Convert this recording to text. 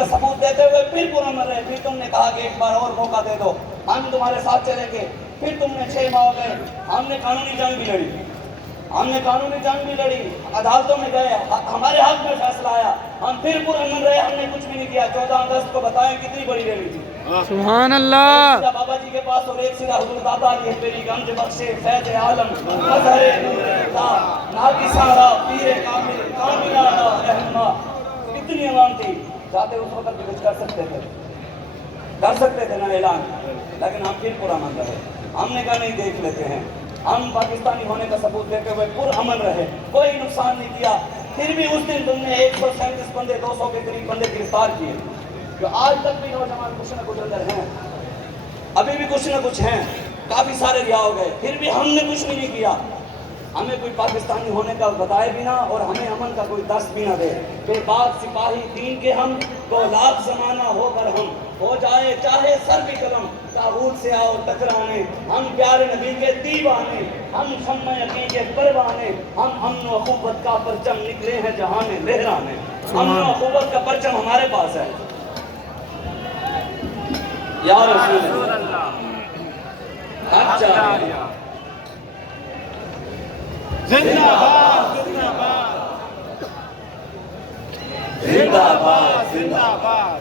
का सबूत देते हुए फिर पुरअमन रहे। फिर तुमने कहा कि एक बार और मौका दे दो, हम तुम्हारे साथ चलेंगे। फिर तुमने 6 माह हो गए, हमने कानूनी जंग भी लड़ी, अदालतों में गए, हमारे हक में फैसला आया, हम फिर पुरअमन रहे, हमने कुछ भी नहीं किया। 14 अगस्त को बताएं कितनी बड़ी रैली थी। सुभान अल्लाह। एक सीधा बाबा जी के पास और एक सीधा हुजूर दादा अली हज़रत गंज बख्शे फैज़ आलम मज़हरे नूर नाकिसारा पीर कामिल कामिलाना रहनुमा। कितनी अवाम थी, जाते उस वक्त भी कुछ कर सकते थे ना ऐलान, लेकिन हम फिर पुरअमन रहे। हमने कहा नहीं, देख लेते हैं। हम पाकिस्तानी होने का सबूत देते हुए पुरअमन रहे, कोई नुकसान नहीं किया। फिर भी उस दिन तुमने 137 बंदे, 200 के करीब बंदे गिरफ्तार किए, जो आज तक भी नौजवान कुछ न कुछ अंदर हैं, अभी भी कुछ न कुछ हैं, काफी सारे रिहा हो गए। फिर भी हमने कुछ भी नहीं किया। हमें कोई पाकिस्तानी होने का बताए भी ना और हमें अमन का कोई दर्स भी ना दे। बेबाक सिपाही दीन के हम, तो लाख जमाना होकर हम, हो जाए चाहे सर भी कलम, ताबूत से आओ टकराने, हम प्यारे नबी के दीवाने, हम शम्म यकीन के परवाने, हम अमन व अख़ुवत का परचम निकले हैं जहाने लहराने। अमन व अख़ुवत का परचम हमारे पास है। या रसूल अल्लाह। अच्छा, जिंदाबाद जिंदाबाद जिंदाबाद जिंदाबाद।